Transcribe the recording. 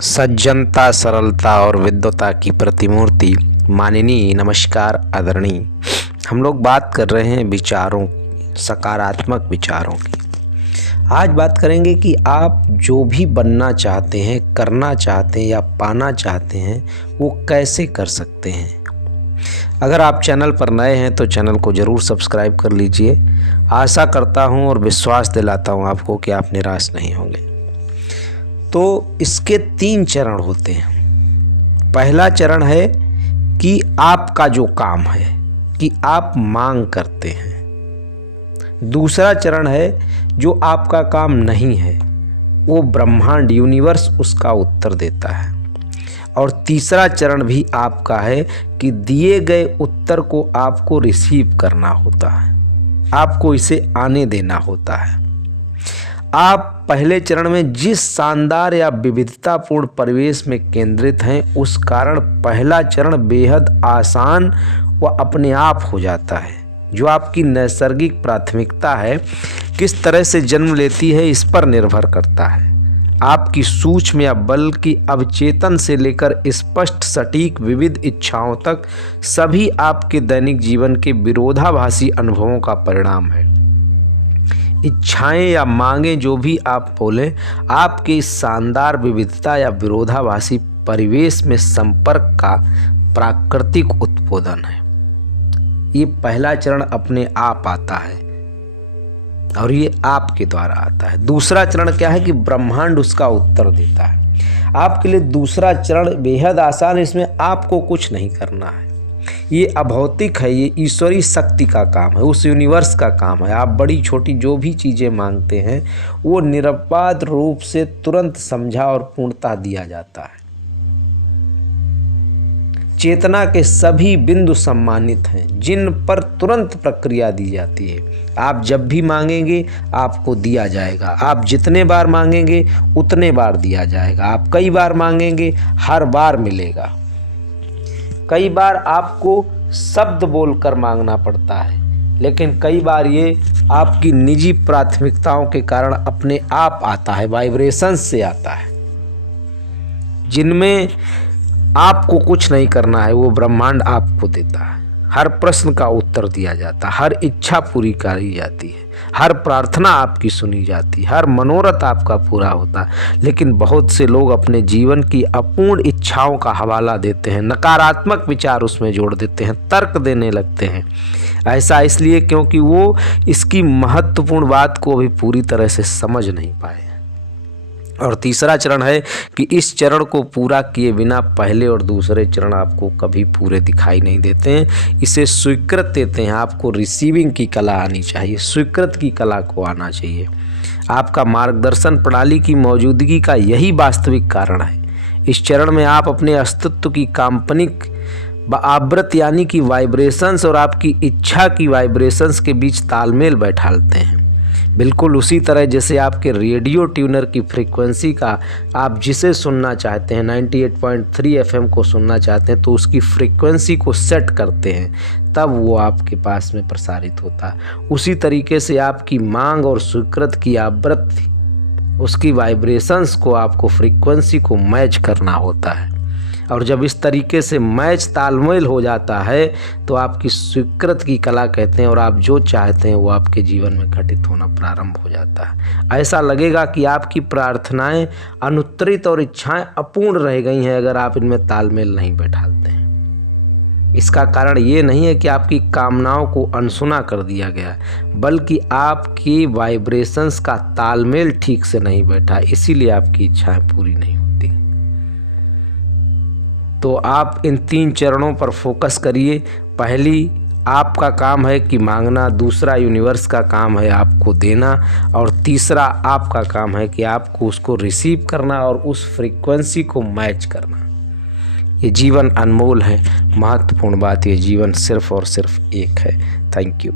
सज्जनता, सरलता और विद्वता की प्रतिमूर्ति माननीय, नमस्कार आदरणीय। हम लोग बात कर रहे हैं विचारों, सकारात्मक विचारों की। आज बात करेंगे कि आप जो भी बनना चाहते हैं, करना चाहते हैं या पाना चाहते हैं, वो कैसे कर सकते हैं। अगर आप चैनल पर नए हैं तो चैनल को ज़रूर सब्सक्राइब कर लीजिए। आशा करता हूं और विश्वास दिलाता हूं आपको कि आप निराश नहीं होंगे। तो इसके 3 चरण होते हैं। पहला चरण है कि आपका जो काम है कि आप मांग करते हैं। दूसरा चरण है जो आपका काम नहीं है, वो ब्रह्मांड यूनिवर्स उसका उत्तर देता है। और तीसरा चरण भी आपका है कि दिए गए उत्तर को आपको रिसीव करना होता है, आपको इसे आने देना होता है। आप पहले चरण में जिस शानदार या विविधतापूर्ण परिवेश में केंद्रित हैं, उस कारण पहला चरण बेहद आसान व अपने आप हो जाता है। जो आपकी नैसर्गिक प्राथमिकता है किस तरह से जन्म लेती है, इस पर निर्भर करता है। आपकी सूक्ष्म या बल की अवचेतन से लेकर स्पष्ट सटीक विविध इच्छाओं तक सभी आपके दैनिक जीवन के विरोधाभासी अनुभवों का परिणाम है। इच्छाएं या मांगें जो भी आप बोलें, आपके इस शानदार विविधता या विरोधाभासी परिवेश में संपर्क का प्राकृतिक उत्पादन है। ये पहला चरण अपने आप आता है और ये आपके द्वारा आता है। दूसरा चरण क्या है कि ब्रह्मांड उसका उत्तर देता है। आपके लिए दूसरा चरण बेहद आसान है, इसमें आपको कुछ नहीं करना है। ये अभौतिक है, ये ईश्वरीय शक्ति का काम है, उस यूनिवर्स का काम है। आप बड़ी छोटी जो भी चीज़ें मांगते हैं वो निरपवाद रूप से तुरंत समझा और पूर्णता दिया जाता है। चेतना के सभी बिंदु सम्मानित हैं जिन पर तुरंत प्रक्रिया दी जाती है। आप जब भी मांगेंगे आपको दिया जाएगा। आप जितने बार मांगेंगे उतने बार दिया जाएगा। आप कई बार मांगेंगे, हर बार मिलेगा। कई बार आपको शब्द बोलकर मांगना पड़ता है, लेकिन कई बार ये आपकी निजी प्राथमिकताओं के कारण अपने आप आता है, वाइब्रेशंस से आता है, जिनमें आपको कुछ नहीं करना है, वो ब्रह्मांड आपको देता है। हर प्रश्न का उत्तर दिया जाता है, हर इच्छा पूरी करी जाती है, हर प्रार्थना आपकी सुनी जाती है, हर मनोरथ आपका पूरा होता है। लेकिन बहुत से लोग अपने जीवन की अपूर्ण इच्छाओं का हवाला देते हैं, नकारात्मक विचार उसमें जोड़ देते हैं, तर्क देने लगते हैं। ऐसा इसलिए क्योंकि वो इसकी महत्वपूर्ण बात को अभी पूरी तरह से समझ नहीं पाए। और तीसरा चरण है कि इस चरण को पूरा किए बिना पहले और दूसरे चरण आपको कभी पूरे दिखाई नहीं देते हैं। इसे स्वीकृत देते हैं। आपको रिसीविंग की कला आनी चाहिए, स्वीकृत की कला को आना चाहिए। आपका मार्गदर्शन प्रणाली की मौजूदगी का यही वास्तविक कारण है। इस चरण में आप अपने अस्तित्व की काल्पनिक आवृत्त यानी कि वाइब्रेशंस और आपकी इच्छा की वाइब्रेशंस के बीच तालमेल बैठाते हैं। बिल्कुल उसी तरह जैसे आपके रेडियो ट्यूनर की फ्रीक्वेंसी का आप जिसे सुनना चाहते हैं, 98.3 FM को सुनना चाहते हैं, तो उसकी फ्रीक्वेंसी को सेट करते हैं, तब वो आपके पास में प्रसारित होता है। उसी तरीके से आपकी मांग और स्वीकृत की आवृत्ति, उसकी वाइब्रेशंस को आपको फ्रीक्वेंसी को मैच करना होता है। और जब इस तरीके से मैच तालमेल हो जाता है तो आपकी स्वीकृत की कला कहते हैं, और आप जो चाहते हैं वो आपके जीवन में घटित होना प्रारंभ हो जाता है। ऐसा लगेगा कि आपकी प्रार्थनाएं अनुत्तरित और इच्छाएं अपूर्ण रह गई हैं अगर आप इनमें तालमेल नहीं बैठाते हैं। इसका कारण ये नहीं है कि आपकी कामनाओं को अनसुना कर दिया गया है, बल्कि आपकी वाइब्रेशंस का तालमेल ठीक से नहीं बैठा, इसीलिए आपकी इच्छाएं पूरी नहीं होती। तो आप इन 3 चरणों पर फोकस करिए। पहली आपका काम है कि मांगना, दूसरा यूनिवर्स का काम है आपको देना, और तीसरा आपका काम है कि आपको उसको रिसीव करना और उस फ्रीक्वेंसी को मैच करना। ये जीवन अनमोल है। महत्वपूर्ण बात ये जीवन सिर्फ और सिर्फ एक है। Thank you.